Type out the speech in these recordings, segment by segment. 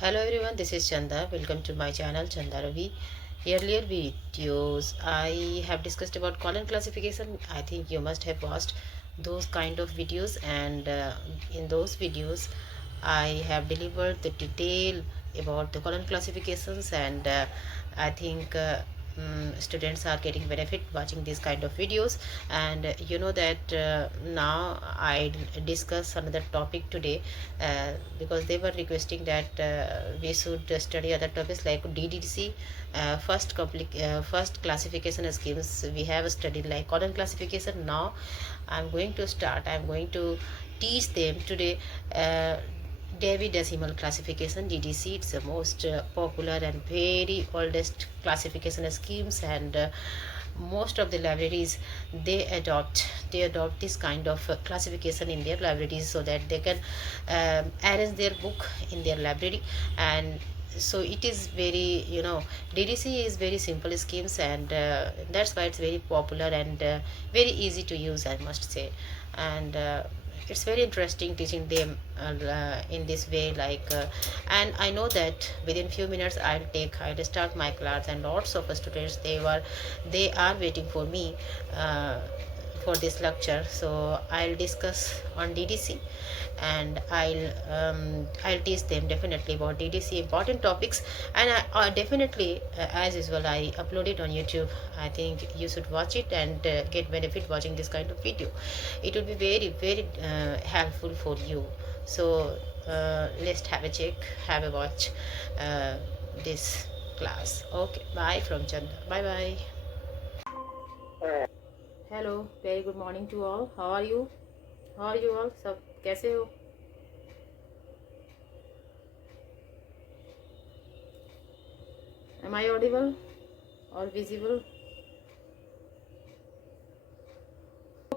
Hello everyone, this is Chanda. Welcome to my channel Chanda Ravi. Earlier videos I have discussed about colon classification. I think you must have watched those kind of videos, and in those videos I have delivered the detail about the colon classifications, and I think students are getting benefit watching these kind of videos. And you know that now I discuss another topic today, because they were requesting that we should study other topics like DDC. First classification schemes we have studied like colon classification. Now I'm going to teach them today Dewey Decimal Classification (DDC). It's the most popular and very oldest classification schemes, and most of the libraries they adopt this kind of classification in their libraries so that they can arrange their book in their library. And so it is very, DDC is very simple schemes, and that's why it's very popular and very easy to use, I must say. And it's very interesting teaching them in this way, and I know that within few minutes I'll start my class, and lots of students they are waiting for me for this lecture. So I'll discuss on DDC, and I'll teach them definitely about DDC important topics. And definitely, as usual, I upload it on YouTube. I think you should watch it and get benefit watching this kind of video. It will be very helpful for you. So let's have a check, have a watch this class. Okay, bye from Chanda. Bye bye. Hello, very good morning to all. How are you all? सब कैसे हो? Am I audible और visible?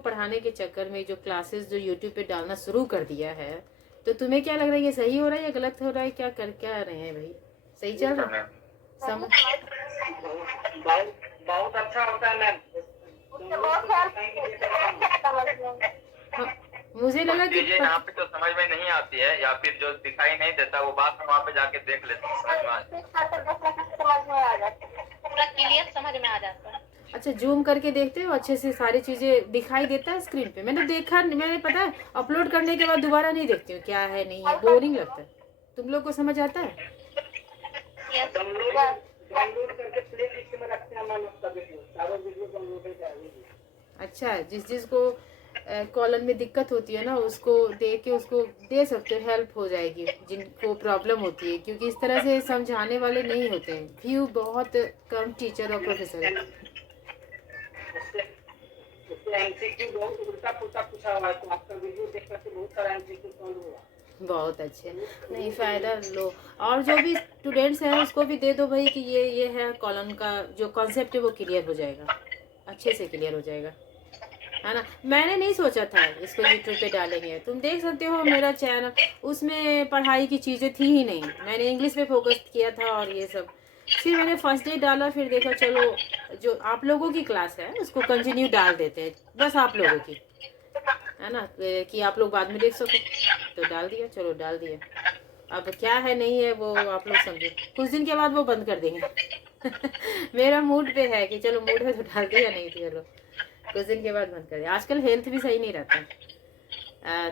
पढ़ाने के चक्कर में जो classes जो यूट्यूब पे डालना शुरू कर दिया है, तो तुम्हें क्या लग रहा है, ये सही हो रहा है या गलत हो रहा है? क्या रहे हैं भाई? सही चल रहा है? बहुत अच्छा होता है मैम। हाँ, मुझे लगा कि यहाँ पे तो समझ में नहीं आती है, या फिर जो दिखाई नहीं देता वो बात हम वहाँ पे जाके देख लेते हैं, समझ में आ जाता है, पूरा क्लियर समझ में आ जाता है। अच्छा, जूम करके देखते हो अच्छे से, सारी चीजें दिखाई देता है स्क्रीन पे? मैंने पता है अपलोड करने के बाद दोबारा नहीं देखती हूँ क्या है नहीं है, बोरिंग लगता है। तुम लोग को समझ आता है? अच्छा, जिसको कॉलम में दिक्कत होती है ना, उसको देख के उसको दे सकते हो, हेल्प हो जाएगी जिनको प्रॉब्लम होती है, क्योंकि इस तरह से समझाने वाले नहीं होते हैं, व्यू बहुत कम टीचर और प्रोफेसर है। बहुत अच्छे, नहीं फ़ायदा लो, और जो भी स्टूडेंट्स हैं उसको भी दे दो भाई कि ये है कॉलम का जो कॉन्सेप्ट है वो क्लियर हो जाएगा, अच्छे से क्लियर हो जाएगा, है ना। मैंने नहीं सोचा था इसको यूट्यूब पे डालेंगे। तुम देख सकते हो मेरा चैनल, उसमें पढ़ाई की चीज़ें थी ही नहीं, मैंने इंग्लिश पे फोकस किया था और ये सब। फिर मैंने फर्स्ट डे डाला, फिर देखा चलो जो आप लोगों की क्लास है उसको कंटिन्यू डाल देते हैं, बस आप लोगों की, है ना, कि आप लोग बाद में देख सको, तो डाल दिया, चलो डाल दिया। अब क्या है नहीं है वो आप लोग समझो, कुछ दिन के बाद वो बंद कर देंगे मेरा मूड पे है कि चलो मूड है तो डाल दिया, नहीं तो चलो कुछ दिन के बाद बंद कर दिया। आजकल हेल्थ भी सही नहीं रहता,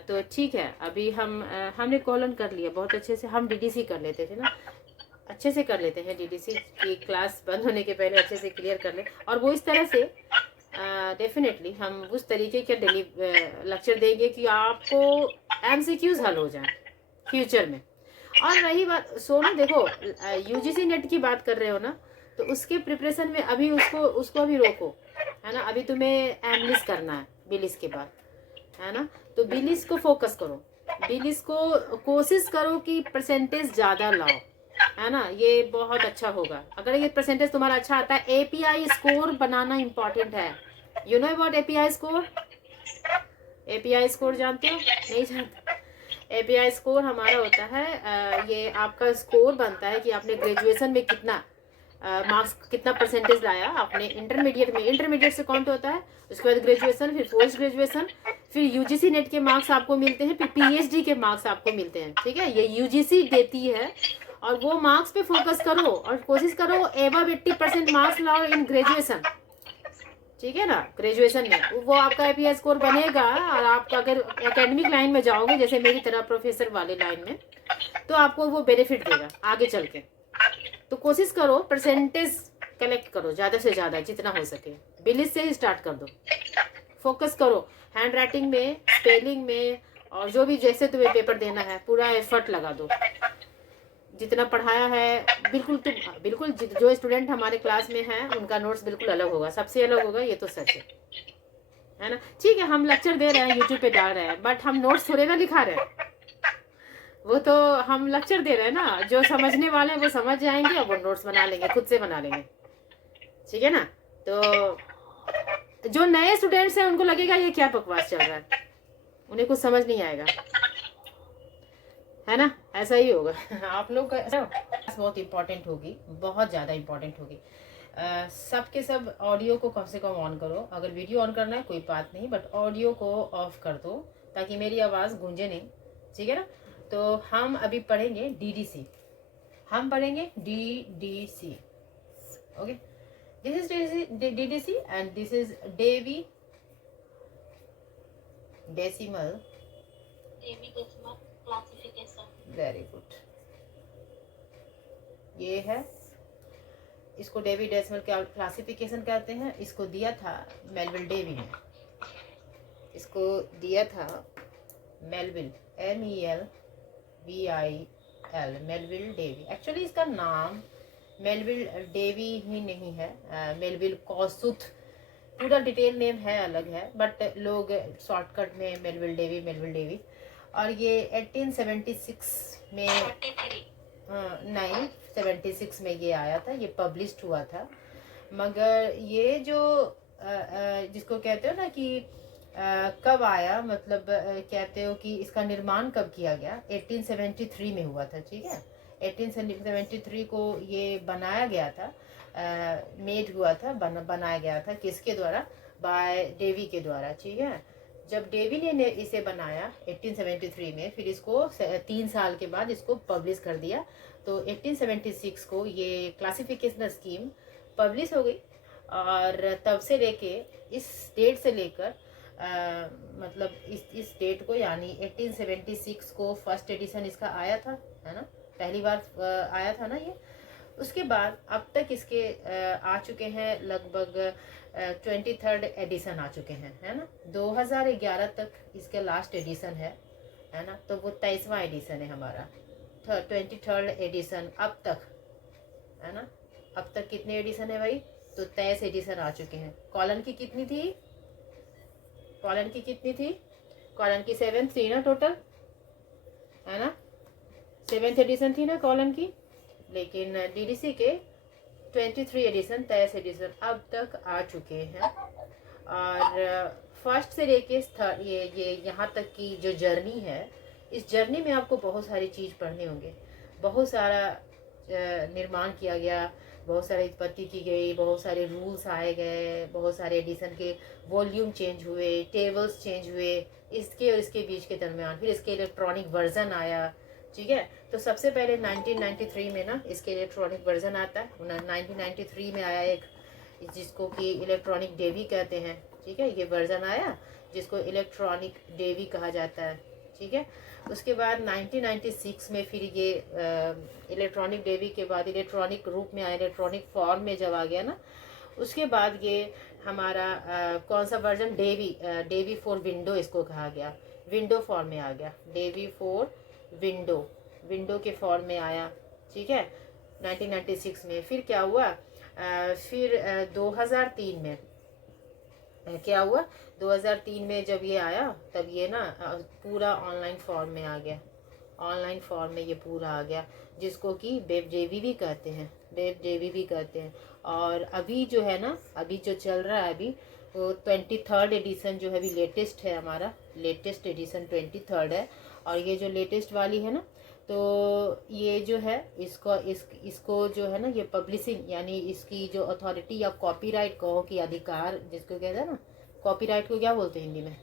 तो ठीक है। अभी हमने कॉलन कर लिया बहुत अच्छे से, हम डीडीसी कर लेते थे ना, अच्छे से कर लेते हैं डीडीसी की क्लास बंद होने के पहले अच्छे से क्लियर कर ले, और वो इस तरह से डेफिनेटली हम उस तरीके के डेली लेक्चर देंगे कि आपको एमसीक्यूज हल हो जाए फ्यूचर में। और रही बात सोनू, देखो यूजीसी नेट की बात कर रहे हो ना, तो उसके प्रिपरेशन में अभी उसको अभी रोको, है ना। अभी तुम्हें एमलिस करना है बिलिस के बाद, है ना, तो बिलिस को फोकस करो, बिलिस को कोशिश करो कि परसेंटेज ज़्यादा लाओ, है ना, ये बहुत अच्छा होगा। अगर ये परसेंटेज तुम्हारा अच्छा आता है, एपीआई स्कोर बनाना इम्पॉर्टेंट है। You know about API score? API score जानते हो? नहीं जानते? एपीआई स्कोर हमारा होता है, ये आपका स्कोर बनता है कि आपने ग्रेजुएशन में कितना मार्क्स, कितना परसेंटेज लाया आपने इंटरमीडिएट में। इंटरमीडिएट से काउंट होता है, उसके बाद ग्रेजुएशन, फिर पोस्ट ग्रेजुएशन, फिर यूजीसी नेट के मार्क्स आपको मिलते हैं, फिर पीएचडी के मार्क्स आपको मिलते हैं, ठीक है। ये यूजीसी देती है और वो मार्क्स पे फोकस करो और कोशिश करो एबव 80% मार्क्स लाओ इन ग्रेजुएशन, ठीक है ना। ग्रेजुएशन में वो आपका APS स्कोर बनेगा और आप अगर एकेडमिक लाइन में जाओगे जैसे मेरी तरह प्रोफेसर वाले लाइन में, तो आपको वो बेनिफिट देगा आगे चल के। तो कोशिश करो परसेंटेज कलेक्ट करो ज़्यादा से ज़्यादा जितना हो सके, 42 से ही स्टार्ट कर दो। फोकस करो हैंड राइटिंग में, स्पेलिंग में, और जो भी जैसे तुम्हें पेपर देना है पूरा एफर्ट लगा दो। जितना पढ़ाया है बिल्कुल जो स्टूडेंट हमारे क्लास में हैं उनका नोट्स बिल्कुल अलग होगा, सबसे अलग होगा, ये तो सच है ना। ठीक है, हम लेक्चर दे रहे हैं, यूट्यूब पे डाल रहे हैं, बट हम नोट्स थोड़े ना लिखा रहे हैं, वो तो हम लेक्चर दे रहे हैं ना। जो समझने वाले हैं वो समझ जाएंगे और वो नोट्स बना लेंगे, खुद से बना लेंगे, ठीक है ना। तो जो नए स्टूडेंट्स हैं उनको लगेगा ये क्या बकवास चल रहा है, उन्हें कुछ समझ नहीं आएगा, है ना। ऐसा ही होगा आप लोग का बहुत इम्पोर्टेंट होगी, बहुत ज़्यादा इम्पोर्टेंट होगी। सब के सब ऑडियो को कम से कम ऑन करो। अगर वीडियो ऑन करना है कोई बात नहीं, बट ऑडियो को ऑफ कर दो ताकि मेरी आवाज़ गूंजे नहीं, ठीक है ना। तो हम अभी पढ़ेंगे DDC, हम पढ़ेंगे DDC, okay. This is DDC and this is Dewey decimal classification. Very good. ये है, इसको डेवी डेसिमल क्लासिफिकेशन कहते हैं। इसको दिया था मेलविल डेवी ने, इसको दिया था Melvil MELVIL, Melvil Dewey. Actually इसका नाम मेलविल डेवी ही नहीं है, मेलविल कॉसुथ पूरा डिटेल नेम है, अलग है, बट लोग शॉर्टकट में मेलविल डेवी। और ये 1876 में 976 में ये आया था, ये पब्लिश्ड हुआ था। मगर ये जो जिसको कहते हो ना कि कब आया, मतलब कहते हो कि इसका निर्माण कब किया गया, 1873 में हुआ था, ठीक है। 1873 को ये बनाया गया था, मेड हुआ था, बनाया गया था किसके द्वारा, बाय डेवी के द्वारा, ठीक है। जब डेवी ने इसे बनाया 1873 में, फिर इसको 3 साल के बाद इसको पब्लिश कर दिया। तो 1876 को ये क्लासिफिकेशन स्कीम पब्लिश हो गई, और तब से लेके इस डेट से लेकर मतलब इस डेट को, यानी 1876 को फर्स्ट एडिशन इसका आया था, है ना, पहली बार आया था ना ये। उसके बाद अब तक इसके आ चुके हैं लगभग 23rd एडिशन आ चुके हैं, है ना। 2011 तक इसका लास्ट एडिशन है ना। तो वो 23वां एडिशन है हमारा, 23rd एडिशन अब तक, है ना। अब तक कितने एडिशन है भाई, तो 23 एडिशन आ चुके हैं। कॉलन की कितनी थी, कॉलन की 7 थी ना टोटल, है ना, 7th एडिशन थी ना कॉलन की। लेकिन DDC के 23 एडिशन, 23 एडिशन अब तक आ चुके हैं। और फर्स्ट से लेके ये यहाँ तक की जो जर्नी है, इस जर्नी में आपको बहुत सारी चीज़ पढ़ने होंगे। बहुत सारा निर्माण किया गया, बहुत सारी उत्पत्ति की गई, बहुत सारे रूल्स आए गए, बहुत सारे एडिशन के वॉल्यूम चेंज हुए, टेबल्स चेंज हुए इसके और इसके बीच के दरमियान। फिर इसके इलेक्ट्रॉनिक वर्जन आया, ठीक है। तो सबसे पहले 1993 में ना इसके इलेक्ट्रॉनिक वर्जन आता है। 1993 में आया एक, जिसको कि इलेक्ट्रॉनिक डेवी कहते हैं, ठीक है। ये वर्जन आया जिसको इलेक्ट्रॉनिक डेवी कहा जाता है, ठीक है। उसके बाद 1996 में फिर ये इलेक्ट्रॉनिक डेवी के बाद इलेक्ट्रॉनिक रूप में आया, इलेक्ट्रॉनिक फॉर्म में जब आ गया ना, उसके बाद ये हमारा कौन सा वर्जन, डेवी फॉर विंडो इसको कहा गया, विंडो फॉर्म में आ गया, डेवी फॉर विंडो के फॉर्म में आया, ठीक है, 1996 में। फिर क्या हुआ, फिर 2003 में क्या हुआ, 2003 में जब ये आया तब ये ना पूरा ऑनलाइन फॉर्म में आ गया, ऑनलाइन फॉर्म में ये पूरा आ गया, जिसको कि वेब जेवी भी कहते हैं। और अभी जो है ना, अभी जो चल रहा है अभी, वो 23rd एडिशन जो है अभी लेटेस्ट है, हमारा लेटेस्ट एडिशन 23rd है। और ये जो लेटेस्ट वाली है ना, तो ये जो है इसको जो है ना, ये पब्लिशिंग यानी इसकी जो अथॉरिटी या कॉपीराइट कहो कि अधिकार जिसको कहते हैं ना, कॉपीराइट को क्या बोलते हैं हिंदी में,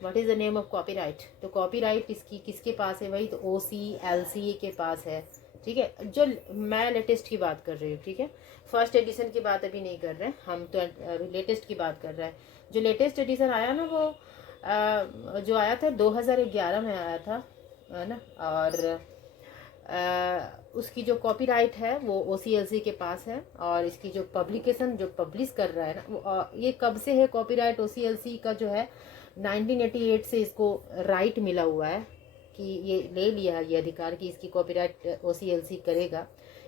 what is the name of copyright. तो कॉपीराइट इसकी किसके पास है भाई, तो OCLCA के पास है, ठीक है, जो मैं लेटेस्ट की बात कर रही हूँ, ठीक है, फर्स्ट एडिशन की बात अभी नहीं कर रहे हैं हम, तो अभी लेटेस्ट की बात कर रहे हैं। जो लेटेस्ट एडिशन आया ना वो जो आया था 2011 में आया था, है ना, और उसकी जो कॉपीराइट है वो OCLC के पास है, और इसकी जो पब्लिकेशन जो पब्लिश कर रहा है ना वो ये कब से है कॉपीराइट OCLC का जो है 1988 से इसको राइट मिला हुआ है कि ये ले लिया है ये अधिकार कि इसकी कॉपीराइट OCLC करेगा।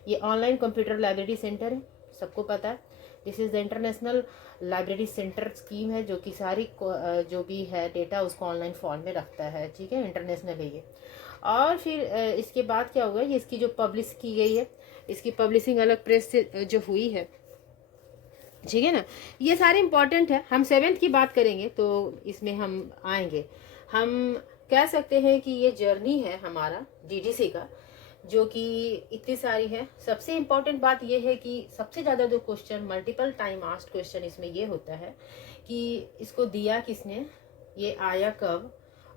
ये ऑनलाइन कंप्यूटर लाइब्रेरी सेंटर है, सबको पता है। This is the international library centre scheme है जो कि सारी जो भी है डेटा उसको ऑनलाइन फॉर्म में रखता है, ठीक है, इंटरनेशनल है ये। और फिर इसके बाद क्या हुआ, ये इसकी जो पब्लिश की गई है, इसकी पब्लिशिंग अलग प्रेस से जो हुई है, ठीक है ना, ये सारे इम्पॉर्टेंट है। हम 7th की बात करेंगे तो इसमें हम आएंगे। हम कह सकते हैं कि ये जर्नी है हमारा DDC का, जो कि इतनी सारी है। सबसे इम्पॉर्टेंट बात ये है कि सबसे ज़्यादा जो question multiple time asked question इसमें ये होता है कि इसको दिया किसने, ये आया कब,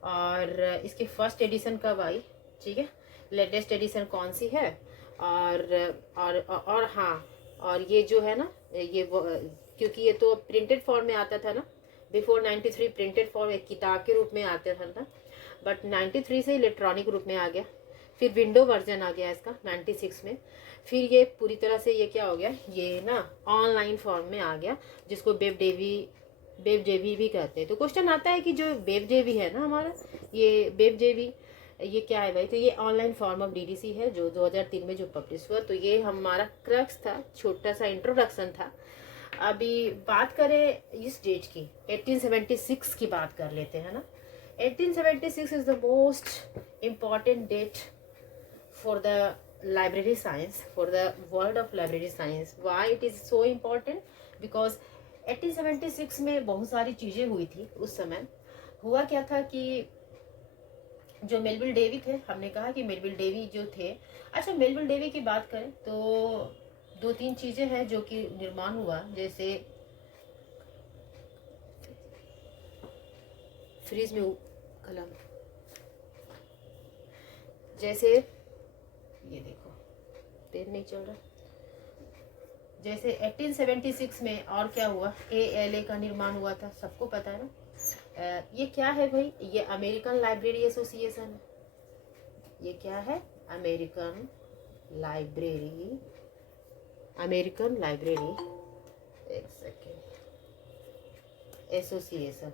और इसकी फर्स्ट एडिशन कब आई, ठीक है, लेटेस्ट एडिशन कौन सी है, और हाँ, और ये जो है ना ये क्योंकि ये तो प्रिंटेड फॉर्म में आता था ना, बिफोर 93 प्रिंटेड फॉर्म एक किताब के रूप में आता था ना, बट 93 से इलेक्ट्रॉनिक रूप में आ गया। फिर विंडो वर्जन आ गया इसका 96 में। फिर ये पूरी तरह से ये क्या हो गया, ये ना ऑनलाइन फॉर्म में आ गया, जिसको वेब जेवी भी कहते हैं। तो क्वेश्चन आता है कि जो वेब जेवी है ना हमारा, ये वेब जेवी ये क्या है भाई, तो ये ऑनलाइन फॉर्म ऑफ DDC है जो 2003 में जो पब्लिश हुआ। तो ये हमारा क्रक्स था, छोटा सा इंट्रोडक्शन था। अभी बात करें इस डेट की, 1876 की बात कर लेते हैं ना। 1876 is the most important date for the library science, for the world of library science. Why it is so important? Because 1876 में बहुत सारी चीज़ें हुई थी। उस समय हुआ क्या था कि जो मेलविल डेवी थे, हमने कहा कि मेलविल डेवी जो थे, अच्छा मेलविल डेवी की बात करें तो 2-3 चीज़ें हैं जो कि निर्माण हुआ, जैसे फ्रीज में कलम, जैसे ये देखो पेन नहीं चल रहा, जैसे 1876 में और क्या हुआ, ALA का निर्माण हुआ था, सबको पता है ना। ये क्या है भाई, ये अमेरिकन लाइब्रेरी एसोसिएशन है। ये क्या है, अमेरिकन लाइब्रेरी एक सेकेंड एसोसिएशन,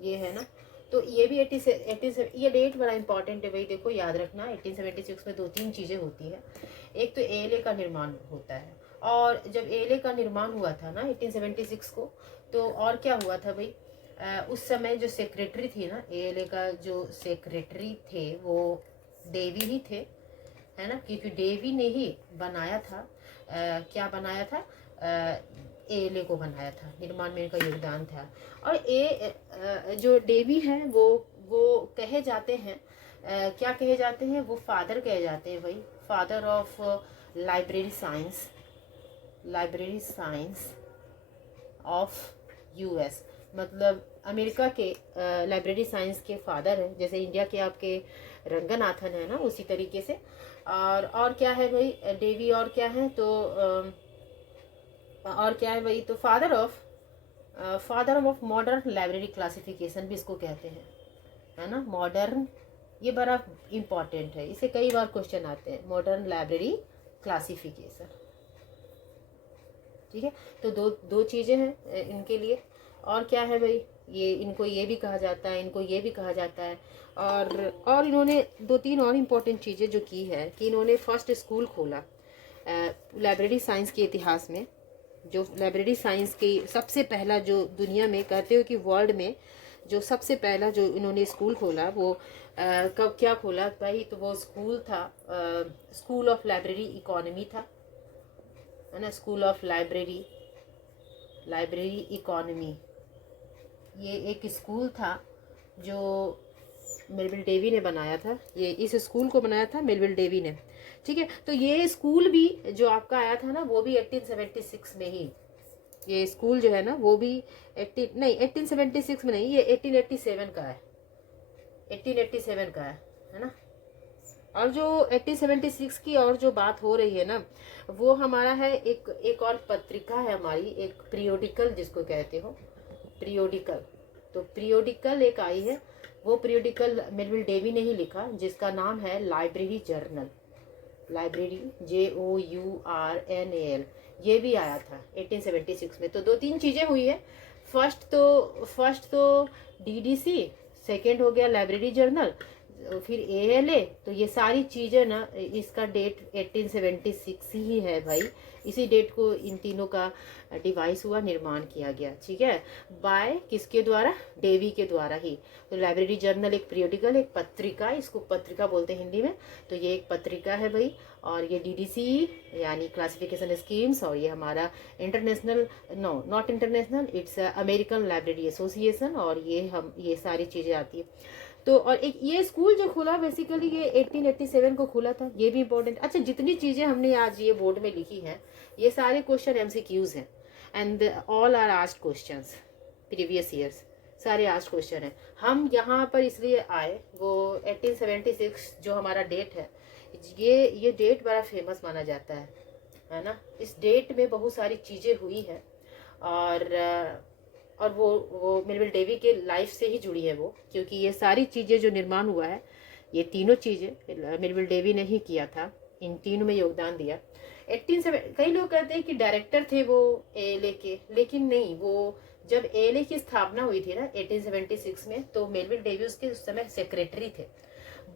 ये है ना। तो ये भी 87 ये डेट बड़ा इंपॉर्टेंट है भाई, देखो याद रखना। 1876 में 2-3 चीज़ें होती है। एक तो ALA का निर्माण होता है, और जब ALA का निर्माण हुआ था ना 1876 को, तो और क्या हुआ था भाई, उस समय जो सेक्रेटरी थी ना ALA का, जो सेक्रेटरी थे वो डेवी ही थे, है ना, क्योंकि डेवी ने ही बनाया था, क्या बनाया था, ALA को बनाया था, निर्माण में इनका योगदान था। और जो डेवी हैं वो कहे जाते हैं, क्या कहे जाते हैं, वो फादर कहे जाते हैं भाई, father of library science of US, मतलब अमेरिका के लाइब्रेरी साइंस के फादर हैं, जैसे इंडिया के आपके रंगनाथन है ना, उसी तरीके से। और क्या है भाई डेवी, और क्या है तो और क्या है भाई, तो father of modern library classification भी इसको कहते हैं, है ना, मॉडर्न, ये बड़ा इम्पॉर्टेंट है, इसे कई बार क्वेश्चन आते हैं, मॉडर्न लाइब्रेरी क्लासिफिकेशन, ठीक है। तो दो चीज़ें हैं इनके लिए। और क्या है भाई, ये इनको ये भी कहा जाता है, इनको ये भी कहा जाता है। और इन्होंने 2-3 और इम्पोर्टेंट चीज़ें जो की है कि इन्होंने फर्स्ट स्कूल खोला लाइब्रेरी साइंस के इतिहास में। जो लाइब्रेरी साइंस की सबसे पहला, जो दुनिया में कहते हो कि वर्ल्ड में जो सबसे पहला जो इन्होंने स्कूल खोला, वो कब क्या खोला भाई, तो वो स्कूल था स्कूल ऑफ लाइब्रेरी इकोनॉमी था, है ना, स्कूल ऑफ लाइब्रेरी इकोनॉमी। ये एक स्कूल था जो मेलविल डेवी ने बनाया था, ये इस स्कूल को बनाया था मेलविल डेवी ने, ठीक है। तो ये स्कूल भी जो आपका आया था ना, वो भी 1876 में ही, ये स्कूल जो है ना वो भी 1876 में नहीं, ये 1887 का है, 1887 का है ना। और जो 1876 की और जो बात हो रही है ना, वो हमारा है एक और पत्रिका है हमारी, एक पीरियोडिकल जिसको कहते हो, पीरियोडिकल। तो पीरियोडिकल एक आई है, वो पीरियोडिकल मेलविल डेवी ने ही लिखा, जिसका नाम है लाइब्रेरी जर्नल, लाइब्रेरी JOURNAL। ये भी आया था 1876 में। तो 2-3 चीज़ें हुई है। फर्स्ट तो DDC, सेकेंड हो गया लाइब्रेरी जर्नल, फिर ALA। तो ये सारी चीज़ें ना, इसका डेट 1876 ही है भाई। इसी डेट को इन तीनों का डिवाइस हुआ, निर्माण किया गया, ठीक है, बाय किसके द्वारा, डेवी के द्वारा ही। तो लाइब्रेरी जर्नल एक पीरियोडिकल, एक पत्रिका, इसको पत्रिका बोलते हैं हिंदी में। तो ये एक पत्रिका है भाई। और ये DDC यानी क्लासिफिकेशन स्कीम्स, और ये हमारा international, no not international, it's American library association. और ये सारी चीज़ें आती है। तो और एक ये स्कूल जो खुला बेसिकली ये 1887 को खुला था, ये भी इम्पोर्टेंट। अच्छा, जितनी चीज़ें हमने आज ये बोर्ड में लिखी हैं, ये सारे क्वेश्चन MCQs हैं, and all are asked questions previous years, सारे आस्क्ड क्वेश्चन हैं। हम यहाँ पर इसलिए आए, वो 1876 जो हमारा डेट है, ये डेट बड़ा फेमस माना जाता है ना। इस डेट में बहुत सारी चीज़ें हुई हैं, और वो मेलविल डेवी के लाइफ से ही जुड़ी है वो, क्योंकि ये सारी चीज़ें जो निर्माण हुआ है, ये तीनों चीज़ें मेलविल डेवी ने ही किया था, इन तीनों में योगदान दिया। कई लोग कहते हैं कि डायरेक्टर थे वो ALA के, लेकिन नहीं, वो जब ALA की स्थापना हुई थी ना 1876 में, तो मेलविल डेवी उसके उस समय सेक्रेटरी थे।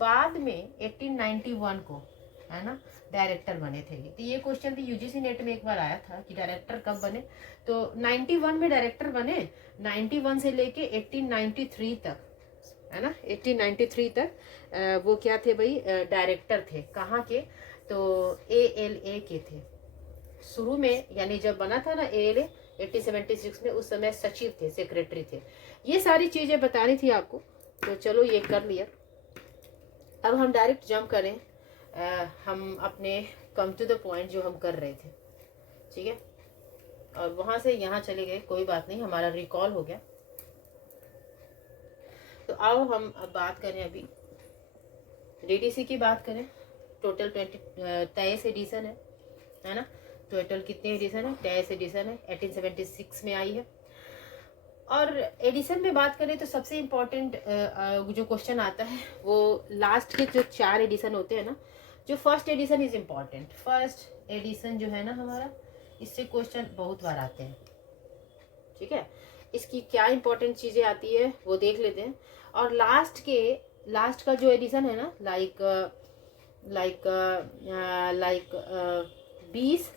बाद में 1891 को, है ना, डायरेक्टर बने थे। तो ये क्वेश्चन भी UGC नेट में एक बार आया था कि डायरेक्टर कब बने। तो 91 में डायरेक्टर बने, 91 से लेके 1893 तक, है ना, 1893 तक वो क्या थे भाई, डायरेक्टर थे। कहाँ के, तो ALA के थे शुरू में, यानी जब बना था ना ALA 1876 में, उस समय सचिव थे, सेक्रेटरी थे। ये सारी चीज़ें बतानी थी आपको, तो चलो ये कर लिया। अब हम डायरेक्ट जंप करें, हम अपने कम टू द पॉइंट जो हम कर रहे थे, ठीक है, और वहाँ से यहाँ चले गए, कोई बात नहीं, हमारा रिकॉल हो गया। तो आओ हम अब बात करें, अभी DDC की बात करें। टोटल 23 एडिशन है ना। टोटल कितने एडिशन है, 23 एडिशन है, 1876 में आई है। और एडिशन में बात करें तो सबसे इम्पोर्टेंट जो क्वेश्चन आता है, वो लास्ट के जो 4 एडिशन होते हैं ना, जो first edition is important. First edition जो है ना हमारा, इससे क्वेश्चन बहुत बार आते हैं, ठीक है। इसकी क्या इंपॉर्टेंट चीज़ें आती है वो देख लेते हैं। और लास्ट का जो एडिशन है ना, लाइक 20,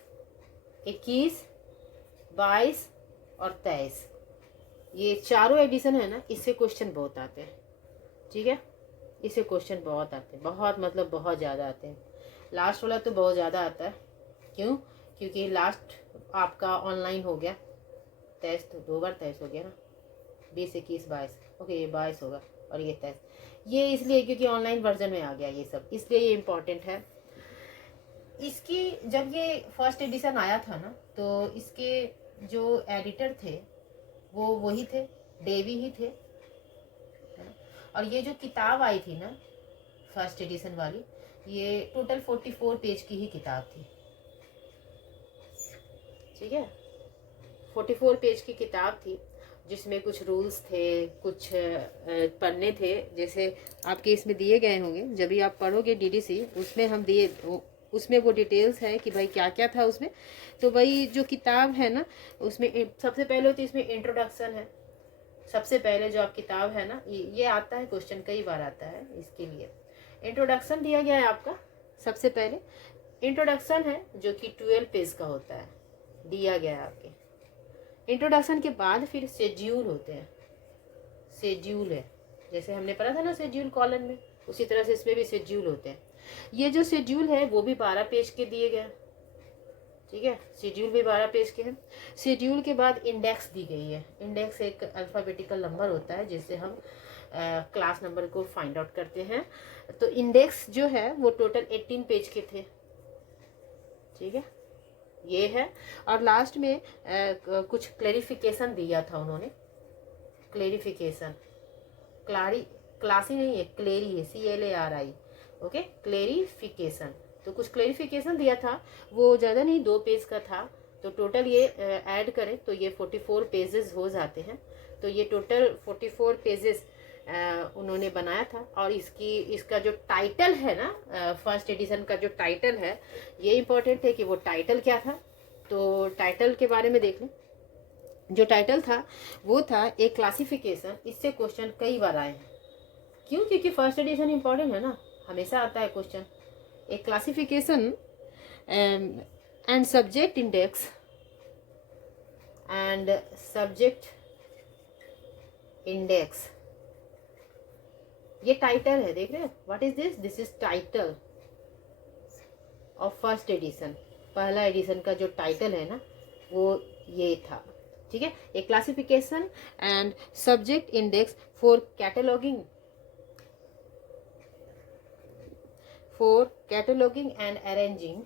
21, 22 और 23, ये चारों एडिशन है ना, इससे क्वेश्चन बहुत आते हैं, ठीक है। इससे क्वेश्चन बहुत आते हैं, बहुत मतलब बहुत ज़्यादा आते हैं। लास्ट वाला तो बहुत ज़्यादा आता है, क्यों, क्योंकि लास्ट आपका ऑनलाइन हो गया। 23 तो 2 बार 23 हो गया ना, 20, 21, 22, ओके, ये 22 होगा, और ये 23, ये इसलिए क्योंकि ऑनलाइन वर्जन में आ गया ये सब, इसलिए ये इम्पोर्टेंट है। इसकी जब ये फर्स्ट एडिशन आया था ना, तो इसके जो एडिटर थे वो वही थे, डेवी ही थे। और ये जो किताब आई थी ना फर्स्ट एडिशन वाली, ये टोटल 44 पेज की ही किताब थी, ठीक है। 44 पेज की किताब थी, जिसमें कुछ रूल्स थे, कुछ पन्ने थे, जैसे आपके इसमें दिए गए होंगे। जब भी आप पढ़ोगे DDC, उसमें हम उसमें वो डिटेल्स है कि भाई क्या क्या था उसमें। तो भाई जो किताब है ना, उसमें सबसे पहले तो इसमें इंट्रोडक्शन है। सबसे पहले जो आप किताब है ना, ये आता है क्वेश्चन, कई बार आता है, इसके लिए इंट्रोडक्शन दिया गया है आपका। सबसे पहले इंट्रोडक्शन है, जो कि 12 पेज का होता है, दिया गया है आपके। इंट्रोडक्शन के बाद फिर शेड्यूल होते हैं, शेड्यूल है, जैसे हमने पढ़ा था ना शेड्यूल कॉलम में, उसी तरह से इसमें भी शेड्यूल होते हैं। ये जो शेड्यूल है वो भी 12 पेज के दिए गए, ठीक है, शेड्यूल भी 12 पेज के हैं। शेड्यूल के बाद इंडेक्स दी गई है। इंडेक्स एक अल्फ़ाबेटिकल नंबर होता है, जिससे हम क्लास नंबर को फाइंड आउट करते हैं। तो इंडेक्स जो है वो टोटल 18 पेज के थे, ठीक है, ये है। और लास्ट में कुछ क्लैरिफिकेशन दिया था उन्होंने, क्लैरिफिकेशन, क्लासी नहीं है, क्लेरी है, CLARI, ओके, क्लेरिफिकेशन। तो कुछ क्लेरिफिकेशन दिया था, वो ज़्यादा नहीं, 2 पेज का था। तो टोटल ये ऐड करें तो ये 44 पेजेस हो जाते हैं। तो ये टोटल 44 पेजेस उन्होंने बनाया था। और इसका जो टाइटल है ना, फर्स्ट एडिशन का जो टाइटल है, ये इम्पोर्टेंट है कि वो टाइटल क्या था। तो टाइटल के बारे में देख लें। जो टाइटल था वो था ए क्लासिफिकेशन। इससे क्वेश्चन कई बार आए हैं। क्यों? क्योंकि फर्स्ट एडिशन इम्पोर्टेंट है ना, हमेशा आता है question. A classification and subject index and subject index, ये टाइटल है, देख रहे हो? What is this? This is title of first edition. पहला एडिशन का जो टाइटल है ना, वो ये था। ठीक है, a classification and subject index for cataloguing and arranging,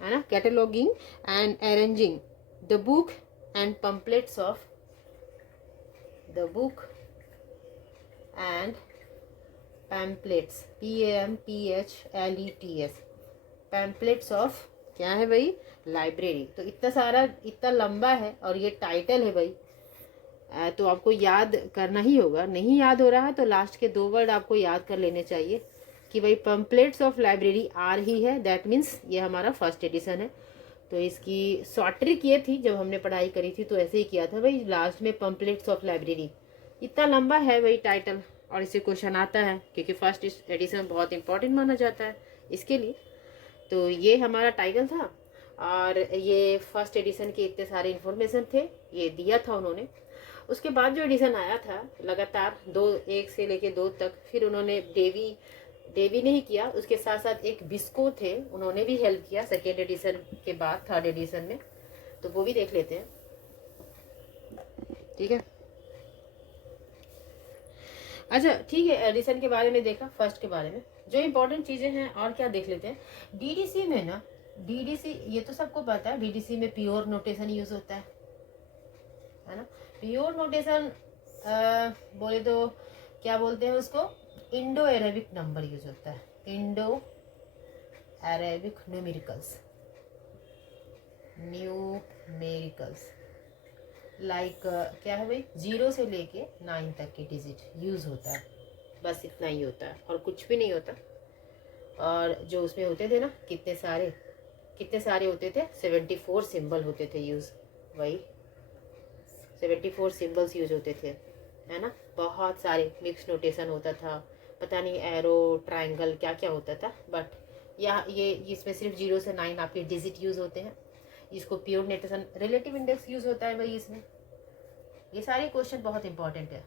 है ना, cataloguing and arranging the book and pamphlets of pamphlets, PAMPHLETS, pamphlets of क्या है भाई? लाइब्रेरी। तो इतना लंबा है और ये टाइटल है भाई। तो आपको याद करना ही होगा। नहीं याद हो रहा है तो लास्ट के 2 वर्ड आपको याद कर लेने चाहिए कि भाई पैम्पलेट्स ऑफ लाइब्रेरी आर ही है, दैट मीन्स ये हमारा फर्स्ट एडिशन है। तो इसकी शॉर्ट ट्रिक ये थी, जब हमने पढ़ाई करी थी तो ऐसे ही किया था भाई, लास्ट में पैम्पलेट्स ऑफ लाइब्रेरी। इतना लंबा है भाई टाइटल, और इससे क्वेश्चन आता है क्योंकि फर्स्ट एडिशन बहुत इंपॉर्टेंट माना जाता है इसके लिए। तो ये हमारा टाइटल था और ये फर्स्ट एडिशन के इतने सारे इन्फॉर्मेशन थे, ये दिया था उन्होंने। उसके बाद जो एडिशन आया था लगातार 1 से लेके 2 तक, फिर उन्होंने डेवी ने ही किया, उसके साथ साथ एक बिस्को थे, उन्होंने भी हेल्प किया सेकेंड एडिशन के बाद थर्ड एडिशन में। तो वो भी देख लेते हैं। ठीक है, अच्छा ठीक है, एडिशन के बारे में देखा, फर्स्ट के बारे में जो इम्पोर्टेंट चीजें हैं और क्या देख लेते हैं। डीडीसी में ना, डीडीसी ये तो सबको पता है, डीडीसी में प्योर नोटेशन यूज होता है ना। प्योर नोटेशन बोले तो क्या बोलते हैं उसको? इंडो अरेबिक नंबर यूज होता है, इंडो अरेबिक न्यूमेरिकल्स लाइक क्या है भाई, 0 से लेके 9 तक के डिजिट यूज होता है, बस इतना ही होता है और कुछ भी नहीं होता। और जो उसमें होते थे ना, कितने सारे होते थे, 74 सिंबल होते थे यूज, वही 74 सिंबल्स यूज होते थे, है ना। बहुत सारे मिक्स नोटेशन होता था, पता नहीं एरो ट्रायंगल क्या क्या होता था, बट ये इसमें सिर्फ 0 से 9 आपके डिजिट यूज होते हैं। इसको pure notation, relative index use होता है भाई इसमें। ये सारे क्वेश्चन बहुत इंपॉर्टेंट है।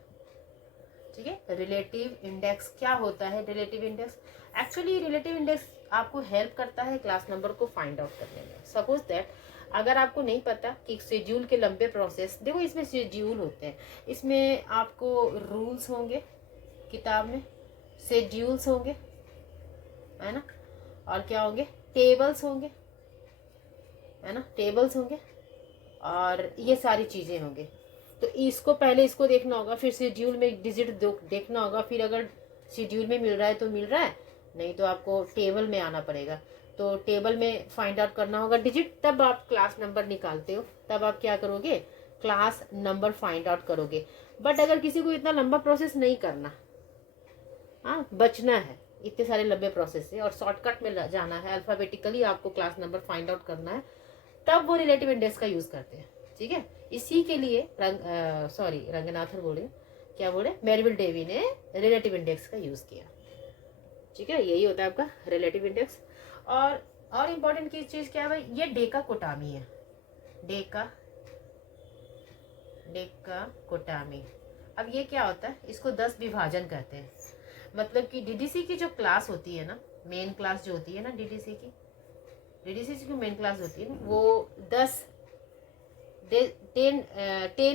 ठीक है, रिलेटिव इंडेक्स क्या होता है? Relative index actually, relative index आपको हेल्प करता है क्लास नंबर को फाइंड आउट करने में। सपोज दैट अगर आपको नहीं पता कि शेड्यूल के लंबे प्रोसेस, देखो इसमें शेड्यूल होते हैं, इसमें आपको रूल्स होंगे, किताब में शेड्यूल्स होंगे, है ना, और क्या होंगे? टेबल्स होंगे, है ना, टेबल्स होंगे, और ये सारी चीजें होंगे। तो इसको पहले इसको देखना होगा, फिर शेड्यूल में डिजिट देखना होगा, फिर अगर शेड्यूल में मिल रहा है तो मिल रहा है, नहीं तो आपको टेबल में आना पड़ेगा। तो टेबल में फाइंड आउट करना होगा डिजिट, तब आप क्लास नंबर निकालते हो, तब आप क्या करोगे? क्लास नंबर फाइंड आउट करोगे। बट अगर किसी को इतना लंबा प्रोसेस नहीं करना, हाँ बचना है इतने सारे लंबे प्रोसेस से और शॉर्टकट में जाना है, अल्फाबेटिकली आपको क्लास नंबर फाइंड आउट करना है, तब वो रिलेटिव इंडेक्स का यूज करते हैं। ठीक है, इसी के लिए रंगनाथन बोले, क्या बोले, मेलविल डेवी ने रिलेटिव इंडेक्स का यूज किया। ठीक है, यही होता है आपका रिलेटिव इंडेक्स। और इम्पोर्टेंट की चीज क्या है भाई? ये डेका कोटामी है, डेका कोटामी। अब ये क्या होता है? इसको 10 विभाजन कहते हैं। मतलब कि डीडीसी की जो क्लास होती है ना, मेन क्लास जो होती है ना, डीडीसी की मेन क्लास होती है ना, वो 10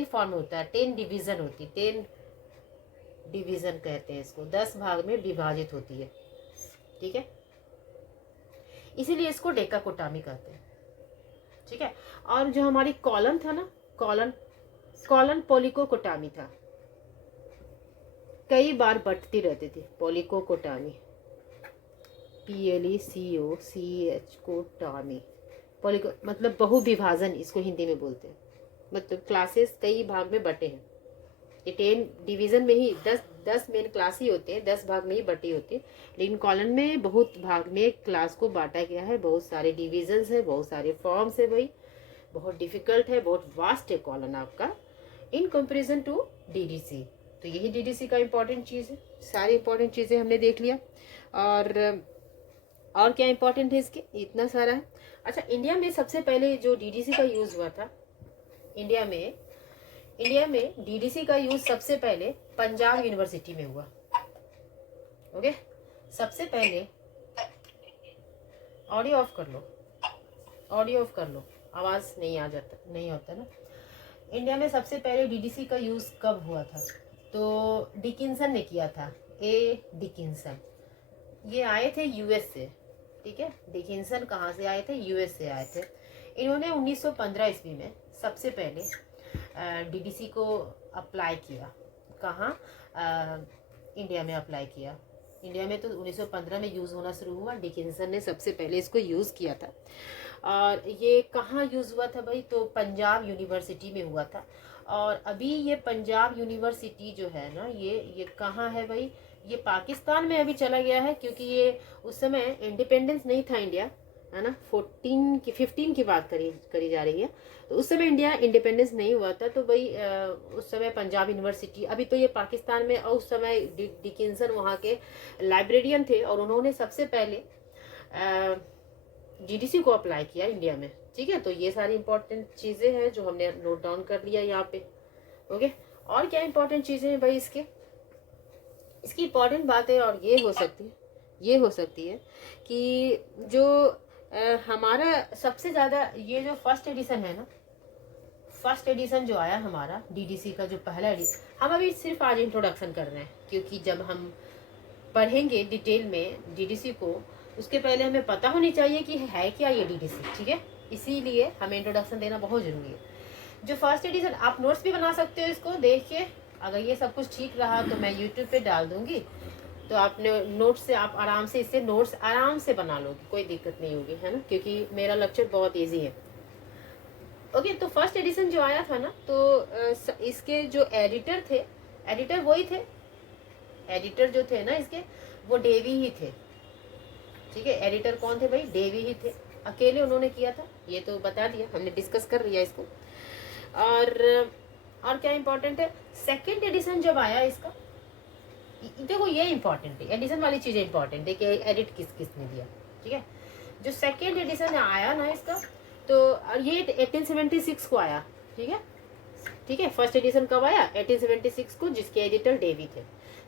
फॉर्म होता है, 10 डिवीजन होती है, 10 डिवीजन कहते हैं इसको, 10 भाग में विभाजित होती है। ठीक है, इसीलिए इसको डेका कोटामी कहते हैं। ठीक है। और जो हमारी कॉलन था ना, कॉलन पोलिकोकोटामी था, कई बार बटती रहती थी, पोलिकोकोटामी, PLECOCH कोटामी, पोलिको मतलब बहुविभाजन इसको हिंदी में बोलते हैं, मतलब क्लासेस कई भाग में बटे हैं। ये 10 डिवीजन में ही 10 मेन क्लास ही होते हैं, 10 भाग में ही बटी होती है, लेकिन कॉलन में बहुत भाग में क्लास को बांटा गया है, बहुत सारे डिविजन्स है, बहुत सारे फॉर्म्स है भाई, बहुत डिफिकल्ट है, बहुत वास्ट है कॉलन आपका इन कंपेरिजन टू DDC। तो यही DDC का इम्पोर्टेंट चीज़ है। सारी इम्पोर्टेंट चीज़ें हमने देख लिया। और क्या इम्पोर्टेंट है इसके, इतना सारा है। अच्छा, इंडिया में सबसे पहले जो DDC का यूज़ हुआ था, इंडिया में DDC का यूज़ सबसे पहले पंजाब यूनिवर्सिटी में हुआ। ओके, सबसे पहले ऑडियो ऑफ कर लो, ऑडियो ऑफ कर लो, आवाज़ नहीं होता ना। इंडिया में सबसे पहले DDC का यूज़ कब हुआ था? तो डिकिंसन ने किया था, डिकिंसन। ये आए थे US से, ठीक है। डिकिंसन कहाँ से आए थे? US से आए थे। इन्होंने 1915 ईस्वी में सबसे पहले DDC को अप्लाई किया। कहाँ? इंडिया में अप्लाई किया। इंडिया में तो 1915 में यूज़ होना शुरू हुआ, डिकिंसन ने सबसे पहले इसको यूज़ किया था। और ये कहाँ यूज़ हुआ था भाई? तो पंजाब यूनिवर्सिटी में हुआ था। और अभी ये पंजाब यूनिवर्सिटी जो है ना, ये कहाँ है भाई? ये पाकिस्तान में अभी चला गया है, क्योंकि ये उस समय इंडिपेंडेंस नहीं था इंडिया, है ना। 15 की बात करी जा रही है। तो उस समय इंडिया इंडिपेंडेंस नहीं हुआ था, तो भाई उस समय पंजाब यूनिवर्सिटी, अभी तो ये पाकिस्तान में, और उस समय डिकिंसन वहाँ के लाइब्रेरियन थे, और उन्होंने सबसे पहले DDC को अप्लाई किया इंडिया में, ठीक है। तो ये सारी इंपॉर्टेंट चीज़ें हैं जो हमने नोट डाउन कर लिया यहाँ पे। ओके, और क्या इंपॉर्टेंट चीज़ें हैं भाई इसकी इंपॉर्टेंट बातें, और ये हो सकती है कि जो हमारा सबसे ज़्यादा ये जो फर्स्ट एडिशन है ना, फर्स्ट एडिशन जो आया हमारा DDC का, जो पहला एडिशन, हम अभी सिर्फ आज इंट्रोडक्शन कर रहे हैं, क्योंकि जब हम पढ़ेंगे डिटेल में DDC को, उसके पहले हमें पता होनी चाहिए कि है क्या ये DDC, ठीक है। इसीलिए हमें इंट्रोडक्शन देना बहुत ज़रूरी है। जो फर्स्ट एडिशन, आप नोट्स भी बना सकते हो इसको देख के, अगर ये सब कुछ ठीक रहा तो मैं YouTube पे डाल दूंगी, तो आपने नोट्स से आप आराम से इससे नोट्स आराम से बना लोगे, कोई दिक्कत नहीं होगी, है ना, क्योंकि मेरा लेक्चर बहुत ईजी है। ओके, तो फर्स्ट एडिशन जो आया था ना, तो इसके जो एडिटर वही थे, एडिटर जो थे ना इसके, वो डेवी ही थे, ठीक है। एडिटर कौन थे भाई? डेवी ही थे, अकेले उन्होंने किया था, ये तो बता दिया, हमने डिस्कस कर लिया इसको। और क्या इंपॉर्टेंट है, सेकंड एडिशन जब आया इसका, देखो ये इंपॉर्टेंट है, एडिशन वाली चीज़ें इंपॉर्टेंट है कि एडिट किसने दिया, ठीक है। जो सेकंड एडिशन आया ना इसका, तो ये 1876 को आया, ठीक है। फर्स्ट एडिशन कब आया? 1876 को, जिसके एडिटर डेवी थे।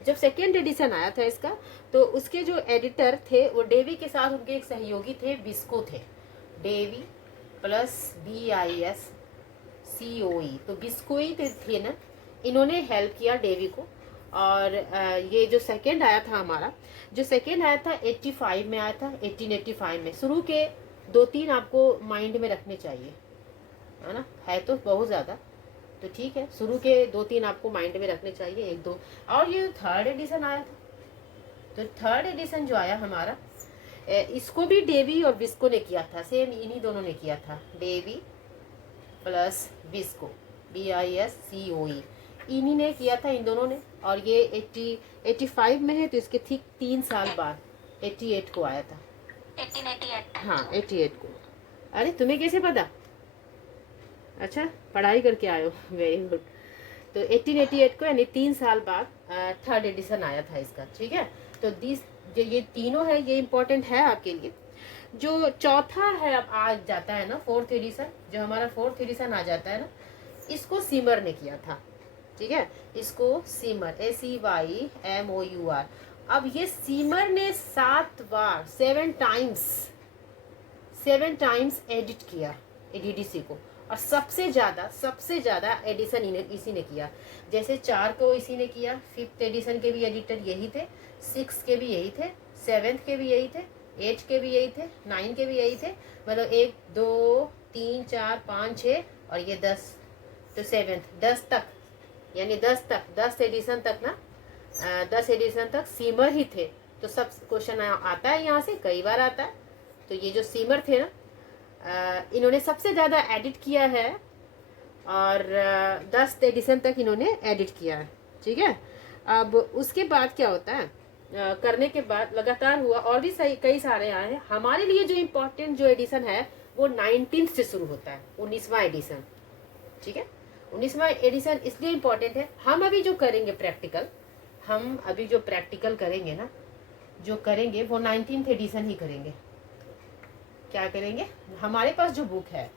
जब सेकेंड एडिशन आया था इसका, तो उसके जो एडिटर थे वो डेवी के साथ उनके एक सहयोगी थे, बिस्को थे, डेवी प्लस BISCOE, तो बिस्कोई थे ना, इन्होंने हेल्प किया डेवी को। और ये जो सेकेंड आया था हमारा, जो सेकेंड आया था 85 में आया था, 1885 में। शुरू के 2-3 आपको माइंड में रखने चाहिए, है ना, है तो बहुत ज़्यादा, तो ठीक है, शुरू के 2-3 आपको माइंड में रखने चाहिए, 1-2। और ये थर्ड एडिशन आया था, तो थर्ड एडिशन जो आया हमारा, इसको भी डेवी और बिस्को ने किया था, सेम इन्हीं दोनों ने किया था, डेवी प्लस बिस्को, BISCOE, इन्हीं ने किया था, इन दोनों ने। और ये 85 में है, तो इसके ठीक 3 साल बाद 88 को आया था, 1888। हाँ 88 को। अरे तुम्हें कैसे पता? अच्छा, पढ़ाई करके आए हो, वेरी गुड। तो 1888 को, यानी 3 साल बाद थर्ड एडिशन आया था इसका, ठीक है। तो जो ये तीनों है, ये इम्पोर्टेंट है आपके लिए। जो चौथा है अब आ जाता है ना, फोर्थ एडिशन, जो हमारा फोर्थ एडिशन आ जाता है ना, इसको सीमर ने किया था, ठीक है। इसको सीमर, SEYMOUR। अब ये सीमर ने 7 टाइम्स एडिट किया DDC को, और सबसे ज़्यादा एडिशन इसी ने किया। जैसे 4 को इसी ने किया, 5th एडिशन के भी एडिटर यही थे, 6 के भी यही थे, 7th के भी यही थे, 8 के भी यही थे, 9 के भी यही थे, मतलब 1 2 3 4 5 6 और ये 10, तो 7th 10 तक, यानी 10 एडिशन तक ना, 10 एडिशन तक सीमर ही थे। तो सब क्वेश्चन आता है यहाँ से, कई बार आता है। तो ये जो सीमर थे ना, इन्होंने सबसे ज़्यादा एडिट किया है और 10 एडिशन तक इन्होंने एडिट किया है, ठीक है। अब उसके बाद क्या होता है, करने के बाद लगातार हुआ और भी सही कई सारे आए हैं। हमारे लिए जो इम्पोर्टेंट जो एडिशन है वो 19 से शुरू होता है, 19वां एडिशन, ठीक है। 19वां एडिशन इसलिए इम्पोर्टेंट है, हम अभी जो करेंगे प्रैक्टिकल करेंगे ना, जो करेंगे वो 19th एडिशन ही करेंगे। क्या करेंगे, हमारे पास जो बुक है,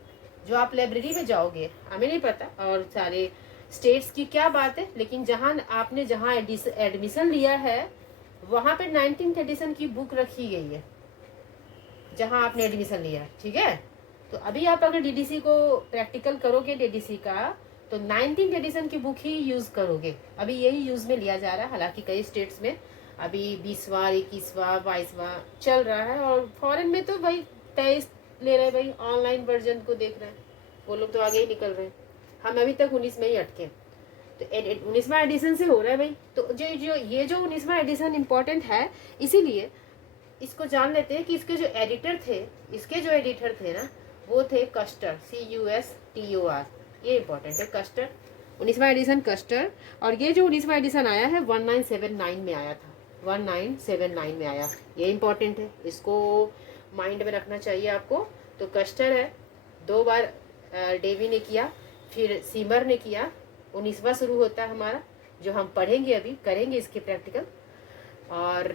जो आप लाइब्रेरी में जाओगे, हमें नहीं पता और सारे स्टेट्स की क्या बात है, लेकिन जहाँ एडमिशन लिया है वहाँ पे 19th एडिशन की बुक रखी गई है, जहाँ आपने एडमिशन लिया, ठीक है। तो अभी आप अगर डीडीसी को प्रैक्टिकल करोगे डीडीसी का, तो 19th एडिशन की बुक ही यूज करोगे। अभी यही यूज में लिया जा रहा है, हालांकि कई स्टेट्स में अभी 20वां 21वां 22वां चल रहा है, और फॉरेन में तो भाई 23 ले रहे हैं भाई, ऑनलाइन वर्जन को देख रहे हैं, वो लोग तो आगे ही निकल रहे हैं। हम अभी तक 19 में ही अटके, तो 19वां एडिशन से हो रहा है भाई। तो ये जो 19वां एडिशन इम्पोर्टेंट है, इसीलिए इसको जान लेते हैं कि इसके जो एडिटर थे ना, वो थे कस्टर, CUSTOR, ये इम्पोर्टेंट है, कस्टर, 19वां एडिशन कस्टर। और ये जो 19वां एडिशन आया है 1979 में आया था, 1979 में आया, ये इम्पोर्टेंट है, इसको माइंड में रखना चाहिए आपको। तो कस्टर है, 2 बार डेवी ने किया, फिर सीमर ने किया, 19वां शुरू होता है हमारा, जो हम पढ़ेंगे अभी, करेंगे इसके प्रैक्टिकल। और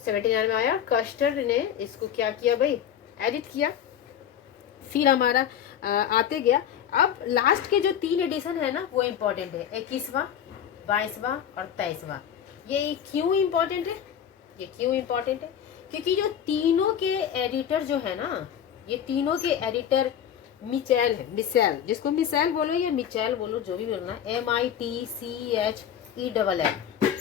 79 में आया, कस्टर ने इसको क्या किया भाई, एडिट किया, फिर हमारा आते गया। अब लास्ट के जो 3 एडिशन है ना, वो इम्पोर्टेंट है, 21वां 22वां और 23वां। ये क्यों इम्पोर्टेंट है, क्योंकि जो तीनों के एडिटर जो है ना, ये तीनों के एडिटर मिचेल है, जिसको मिचेल बोलो या मिचेल बोलो, जो भी बोलना, MITCHELL,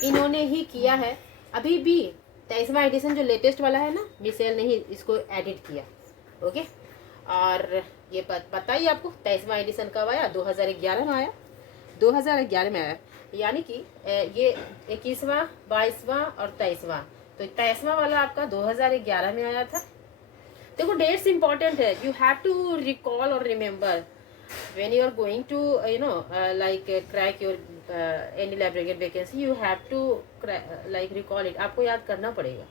इन्होंने ही किया है। अभी भी 23वां एडिशन जो लेटेस्ट वाला है ना, मिचेल ने ही इसको एडिट किया, ओके। और ये पता ही आपको 23वां एडिशन कब आया, 2011 में आया, 2011 में आया, यानी कि ये 21वां 22वां और 23वां, तो 23वां वाला आपका 2011 में आया था। देखो डेट्स इंपॉर्टेंट है, यू हैव टू रिकॉल और remember when you are going to like crack your any librarian vacancy, you have to like recall it, आपको याद करना पड़ेगा।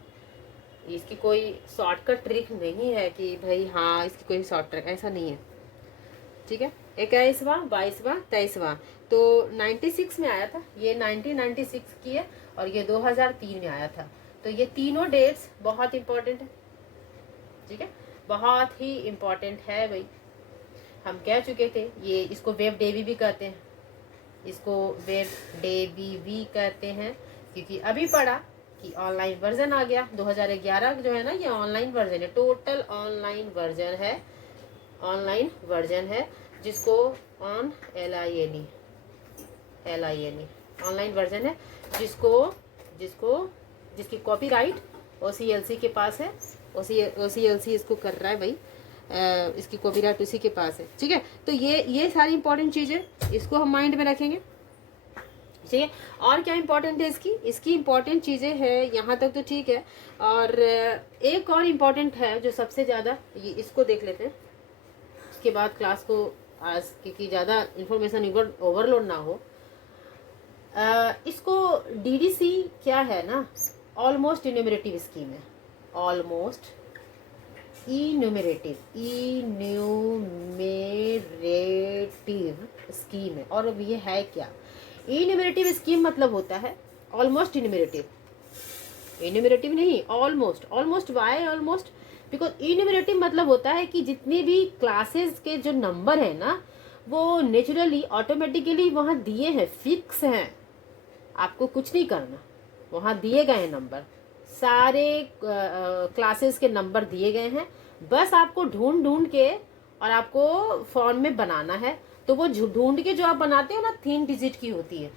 इसकी कोई शॉर्टकट ट्रिक नहीं है कि भाई हाँ इसकी कोई शॉर्ट ट्रिक, ऐसा नहीं है, ठीक है। 21वां 22वां 23वां, तो 96 में आया था, ये 1996 की है, और ये 2003 में आया था। तो ये तीनों डेट्स बहुत इंपॉर्टेंट है, ठीक है, बहुत ही इम्पोर्टेंट है भाई। हम कह चुके थे, ये इसको वेब डेवी भी कहते हैं, क्योंकि अभी पढ़ा कि ऑनलाइन वर्जन आ गया। 2011 जो है ना, ये ऑनलाइन वर्जन है, टोटल ऑनलाइन वर्जन है, जिसको LINE ऑनलाइन वर्जन है, जिसकी कॉपीराइट OCLC के पास है, OCLC इसको कर रहा है भाई, इसकी कॉपीराइट उसी के पास है, ठीक है। तो ये सारी इंपॉर्टेंट चीज़ें, इसको हम माइंड में रखेंगे, ठीक है। और क्या इंपॉर्टेंट है इसकी इंपॉर्टेंट चीज़ें हैं, यहाँ तक तो ठीक है। और एक और इम्पॉर्टेंट है जो सबसे ज़्यादा, ये इसको देख लेते हैं, उसके बाद क्लास को आज क्योंकि ज़्यादा इंफॉर्मेशन ओवरलोड ना हो। इसको DDC क्या है ना, ऑलमोस्ट इन्यूमरेटिव स्कीम है, ऑलमोस्ट इन्यूमरेटिव स्कीम है। और अब ये है क्या, इन्यूमरेटिव स्कीम मतलब होता है ऑलमोस्ट इन्यूमरेटिव नहीं, ऑलमोस्ट। वाई ऑलमोस्ट, बिकॉज इन्यूमरेटिव मतलब होता है कि जितने भी क्लासेस के जो नंबर है ना, वो नेचुरली ऑटोमेटिकली वहाँ दिए हैं, फिक्स हैं, आपको कुछ नहीं करना, वहाँ दिए गए हैं नंबर, सारे क्लासेस के नंबर दिए गए हैं, बस आपको ढूंढ के और आपको फॉर्म में बनाना है। तो वो ढूंढ के जो आप बनाते हो ना, 3 डिजिट की होती है,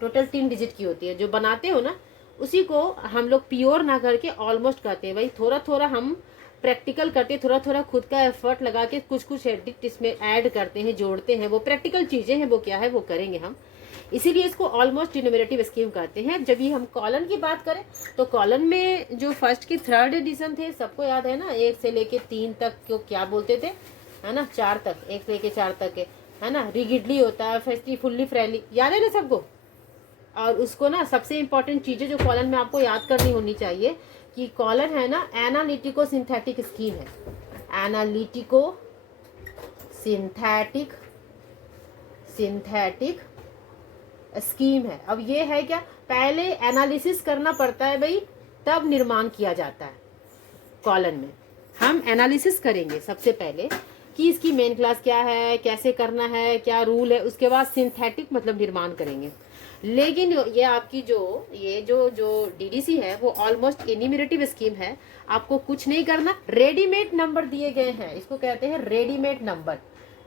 टोटल 3 डिजिट की होती है, जो बनाते हो ना, उसी को हम लोग प्योर ना करके ऑलमोस्ट कहते हैं भाई। थोड़ा हम प्रैक्टिकल करते, थोड़ा थोड़ा खुद का एफर्ट लगा के कुछ कुछ एडिट इसमें ऐड करते हैं, जोड़ते हैं, वो प्रैक्टिकल चीज़ें हैं, वो क्या है वो करेंगे हम। इसीलिए इसको ऑलमोस्ट इनोवेटिव स्कीम कहते हैं। जब ये हम कॉलन की बात करें तो कॉलन में जो फर्स्ट की थर्ड एडिशन थे, सबको याद है ना, 1 से लेके 3 तक को क्या बोलते थे, है ना, 4 तक, 1 से लेके 4 तक के, है ना, रिगिडली होता है, फेस्टी फुल्ली फ्रेली, याद है ना सबको। और उसको ना सबसे इम्पोर्टेंट चीज़ें जो कॉलन में आपको याद करनी होनी चाहिए कि कॉलन है ना एनालिटिको सिंथेटिक स्कीम है, एनालिटिको सिंथेटिक स्कीम है। अब ये है क्या, पहले एनालिसिस करना पड़ता है भाई, तब निर्माण किया जाता है। कॉलन में हम एनालिसिस करेंगे सबसे पहले कि इसकी मेन क्लास क्या है, कैसे करना है, क्या रूल है, उसके बाद सिंथेटिक मतलब निर्माण करेंगे। लेकिन ये आपकी जो डीडीसी है वो ऑलमोस्ट इनिमिनेटिव स्कीम है। आपको कुछ नहीं करना, रेडीमेड नंबर दिए गए हैं, इसको कहते हैं रेडीमेड नंबर।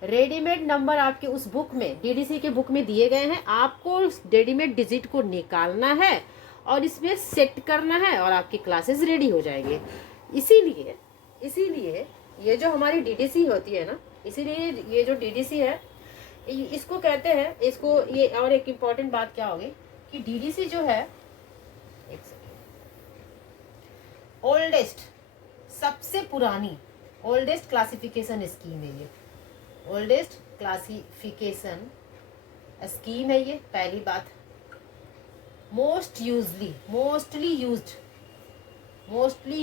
रेडीमेड नंबर आपके उस बुक में, डीडीसी के बुक में दिए गए हैं, आपको उस रेडीमेड डिजिट को निकालना है और इसमें सेट करना है और आपकी क्लासेस रेडी हो जाएंगे। इसीलिए ये जो हमारी डीडीसी होती है ना, इसीलिए ये जो डीडीसी है इसको कहते हैं, इसको ये, और एक इम्पॉर्टेंट बात क्या होगी कि डीडीसी जो है, एक सेकेंड, ओल्डेस्ट, सबसे पुरानी ओल्डेस्ट क्लासिफिकेशन स्कीम है ये, ओल्डेस्ट क्लासिफिकेशन स्कीम है ये, पहली बात। मोस्टली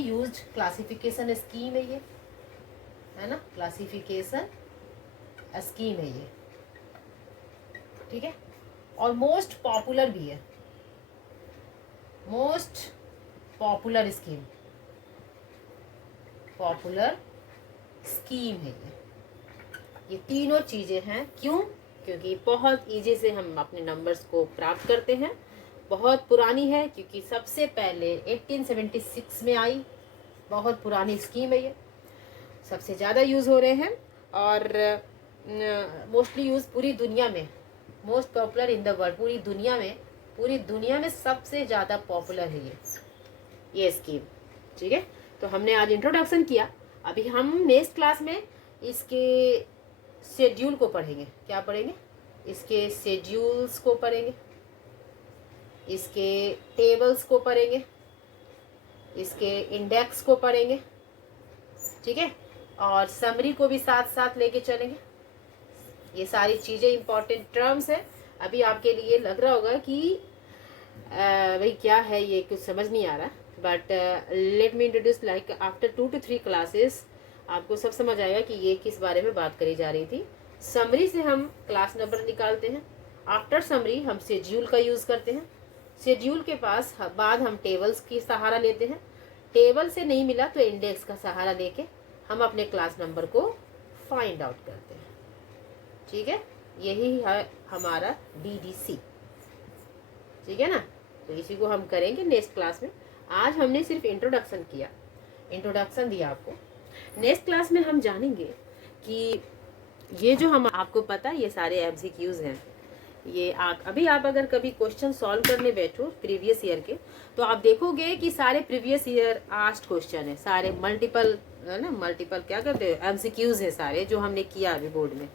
यूज्ड क्लासिफिकेशन स्कीम है ये, है ना, क्लासिफिकेशन स्कीम है ये, ठीक है। और मोस्ट पॉपुलर भी है, मोस्ट पॉपुलर स्कीम है ये तीनों चीजें हैं। क्यों? क्योंकि बहुत इजी से हम अपने नंबर्स को प्राप्त करते हैं। बहुत पुरानी है क्योंकि सबसे पहले 1876 में आई, बहुत पुरानी स्कीम है ये, सबसे ज़्यादा यूज़ हो रहे हैं और मोस्टली यूज़ पूरी दुनिया में, most popular in the world, पूरी दुनिया में सबसे ज़्यादा पॉपुलर है ये स्कीम, ठीक है। तो हमने आज इंट्रोडक्शन किया, अभी हम नेक्स्ट क्लास में इसके शेड्यूल को पढ़ेंगे। क्या पढ़ेंगे? इसके शेड्यूल्स को पढ़ेंगे, इसके टेबल्स को पढ़ेंगे, इसके इंडेक्स को पढ़ेंगे, ठीक है, और समरी को भी साथ साथ लेके चलेंगे। ये सारी चीज़ें इंपॉर्टेंट टर्म्स है। अभी आपके लिए लग रहा होगा कि भाई क्या है ये, कुछ समझ नहीं आ रहा, but let me introduce, like after 2 to 3 classes आपको सब समझ आएगा कि ये किस बारे में बात करी जा रही थी। समरी से हम क्लास नंबर निकालते हैं, आफ्टर समरी हम शेड्यूल का यूज़ करते हैं, शेड्यूल के पास बाद हम टेबल्स की सहारा लेते हैं, टेबल से नहीं मिला तो इंडेक्स का सहारा लेके हम अपने क्लास नंबर को फाइंड आउट करते हैं, ठीक है। यही है हमारा डीडीसी, ठीक है ना। तो इसी को हम करेंगे नेक्स्ट क्लास में। आज हमने सिर्फ इंट्रोडक्शन किया, इंट्रोडक्शन दिया आपको। नेक्स्ट क्लास में हम जानेंगे कि ये जो हम, आपको पता है ये सारे एमसीक्यूज हैं, ये अभी आप अगर कभी क्वेश्चन सॉल्व करने बैठो प्रीवियस ईयर के, तो आप देखोगे कि सारे प्रीवियस ईयर आस्क्ड क्वेश्चन है, सारे मल्टीपल, है ना, मल्टीपल क्या कहते हैं, एमसीक्यूज है सारे, जो हमने किया अभी बोर्ड में।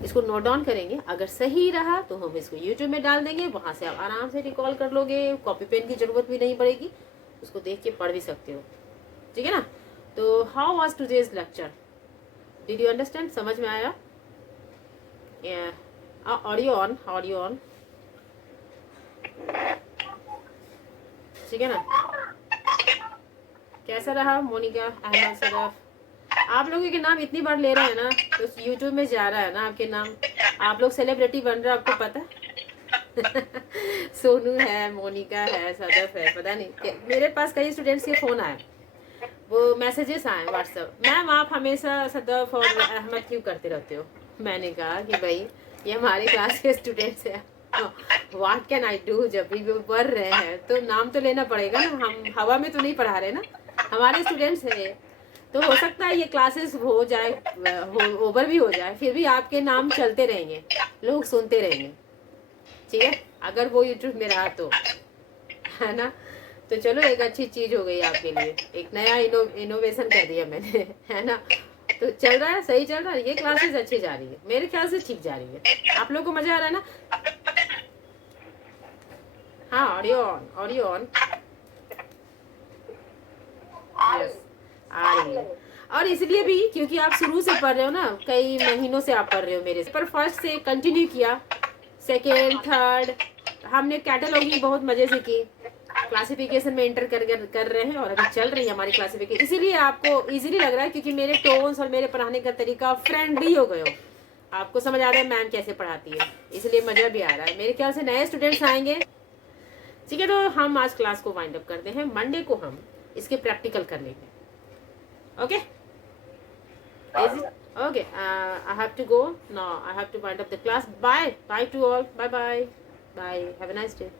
इसको नोट डाउन करेंगे, अगर सही रहा तो हम इसको यूट्यूब में डाल देंगे, वहाँ से आप आराम से रिकॉल कर लोगे, कॉपी पेन की जरूरत भी नहीं पड़ेगी, उसको देख के पढ़ भी सकते हो, ठीक है ना। तो how was today's lecture, did you understand? समझ में आया? ऑडियो ऑन, ठीक है ना। कैसा रहा मोनिका, अहमद, सदफ? आप लोगों के नाम इतनी बार ले रहे हैं ना, तो यूट्यूब में जा रहा है ना आपके नाम, आप लोग सेलिब्रिटी बन रहे हो, आपको पता है? सोनू है, मोनिका है, सदफ है, पता नहीं। मेरे पास कई स्टूडेंट्स के फ़ोन आए, वो मैसेजेस आए व्हाट्सएप, मैम आप हमेशा सदफ और अहमद क्यों करते रहते हो? मैंने कहा कि भाई ये हमारे क्लास के स्टूडेंट्स हैं, व्हाट कैन आई डू, जब भी वो पढ़ रहे हैं तो नाम तो लेना पड़ेगा ना, हम हवा में तो नहीं पढ़ा रहे ना, हमारे स्टूडेंट्स हैं। तो हो सकता है ये क्लासेस हो जाए, ओवर भी हो जाए, फिर भी आपके नाम चलते रहेंगे, लोग सुनते रहेंगे, ठीक है, अगर वो यूट्यूब में रहा तो, है ना। तो चलो एक अच्छी चीज हो गई आपके लिए, एक नया इनोवेशन कर दिया मैंने, है ना। तो चल रहा है, सही चल रहा है, ये क्लासेस अच्छी जा रही है, मेरे ख्याल से ठीक जा रही है। आप लोग को मजा आ रहा है ना? हाँ, audio on, audio on. Yes, आ रही है। और इसलिए भी क्योंकि आप शुरू से पढ़ रहे हो ना, कई महीनों से आप पढ़ रहे हो मेरे से, पर फर्स्ट से कंटिन्यू किया, सेकेंड थर्ड हमने कैटलॉगिंग बहुत मजे से की, क्लासिफिकेशन में एंटर कर रहे हैं, और अभी चल रही है हमारी क्लासिफिकेशन। इसीलिए आपको इजीली लग रहा है क्योंकि मेरे टोन्स और मेरे पढ़ाने का तरीका फ्रेंडली हो गए हो, आपको समझ आ रहा है मैम कैसे पढ़ाती है, इसलिए मजा भी आ रहा है। मेरे ख्याल से नए स्टूडेंट्स आएंगे। ठीक है, तो हम आज क्लास को वाइंड अप करते हैं, मंडे को हम इसके प्रैक्टिकल कर लेंगे। Okay okay, I have to go now, I have to wind up the class. Bye to all, bye, have a nice day.